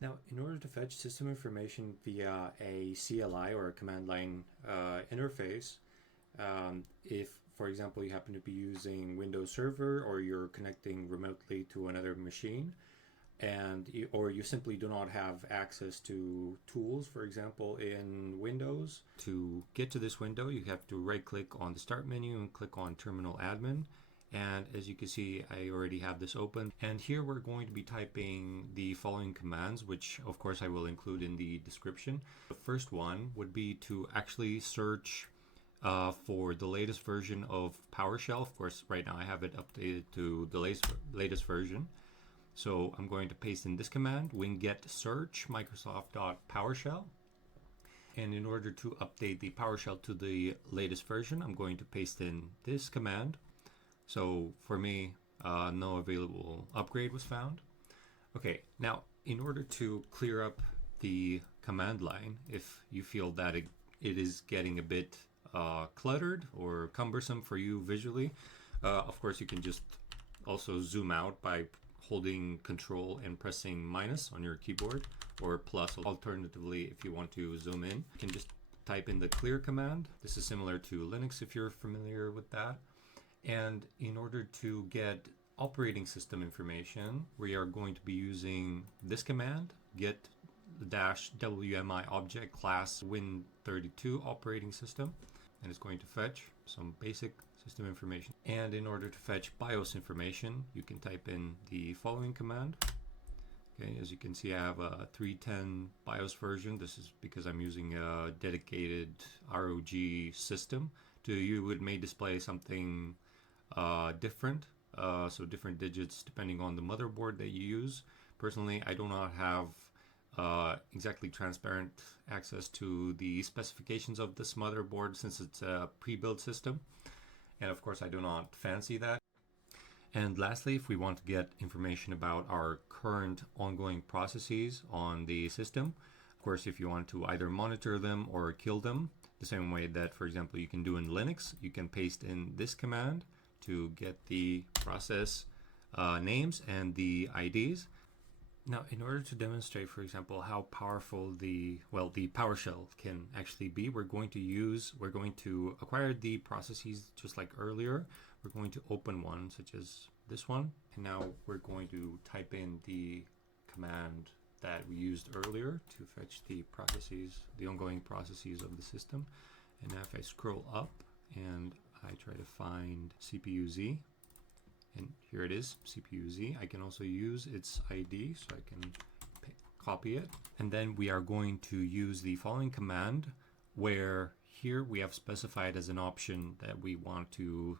Now, in order to fetch system information via a CLI or a command line interface, if, for example, you happen to be using Windows Server or you're connecting remotely to another machine, or you simply do not have access to tools, for example, in Windows. To get to this window, you have to right-click on the Start menu and click on Terminal Admin. And as you can see, I already have this open. And here we're going to be typing the following commands, which of course I will include in the description. The first one would be to actually search for the latest version of PowerShell. Of course, right now I have it updated to the latest version. So I'm going to paste in this command, winget search Microsoft.PowerShell. And in order to update the PowerShell to the latest version, I'm going to paste in this command. So for me, no available upgrade was found. Okay, now in order to clear up the command line, if you feel that it is getting a bit cluttered or cumbersome for you visually, of course you can just also zoom out by holding Control and pressing minus on your keyboard, or plus. Alternatively, if you want to zoom in, you can just type in the clear command. This is similar to Linux if you're familiar with that. And in order to get operating system information, we are going to be using this command, Get-WmiObject class Win32 operating system. And it's going to fetch some basic system information. And in order to fetch BIOS information, you can type in the following command. Okay, as you can see, I have a 3.10 BIOS version. This is because I'm using a dedicated ROG system. To you, it may display something different, so different digits depending on the motherboard that you use. Personally, I do not have exactly transparent access to the specifications of this motherboard since it's a pre-built system, and of course I do not fancy that. And lastly, if we want to get information about our current ongoing processes on the system, of course if you want to either monitor them or kill them, the same way that, for example, you can do in Linux, you can paste in this command to get the process names and the IDs. Now, in order to demonstrate, for example, how powerful the PowerShell can actually be, we're going to acquire the processes just like earlier. We're going to open one such as this one. And now we're going to type in the command that we used earlier to fetch the processes, the ongoing processes of the system. And now if I scroll up and I try to find CPU-Z, and here it is, CPU-Z. I can also use its ID, so I can copy it. And then we are going to use the following command, where here we have specified as an option that we want to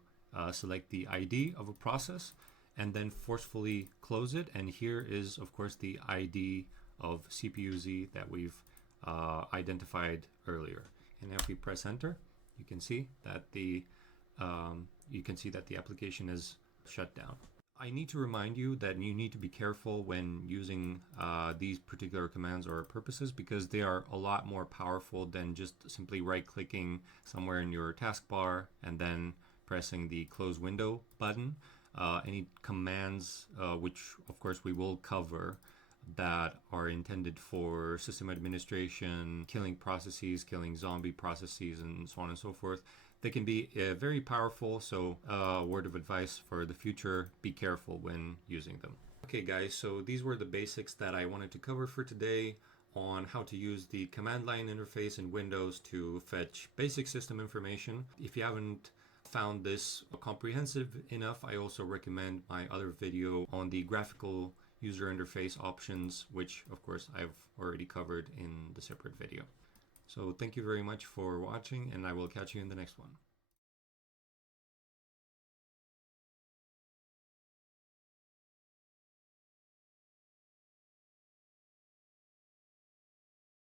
select the ID of a process and then forcefully close it. And here is, of course, the ID of CPU-Z that we've identified earlier. And now if we press enter, you can see that the application is shut down. I need to remind you that you need to be careful when using these particular commands or purposes, because they are a lot more powerful than just simply right-clicking somewhere in your taskbar and then pressing the close window button. Any commands, which of course we will cover, that are intended for system administration, killing processes, killing zombie processes, and so on and so forth. They can be very powerful, so word of advice for the future, be careful when using them. Okay guys, so these were the basics that I wanted to cover for today on how to use the command line interface in Windows to fetch basic system information. If you haven't found this comprehensive enough, I also recommend my other video on the graphical user interface options, which of course I've already covered in the separate video. So thank you very much for watching, and I will catch you in the next one.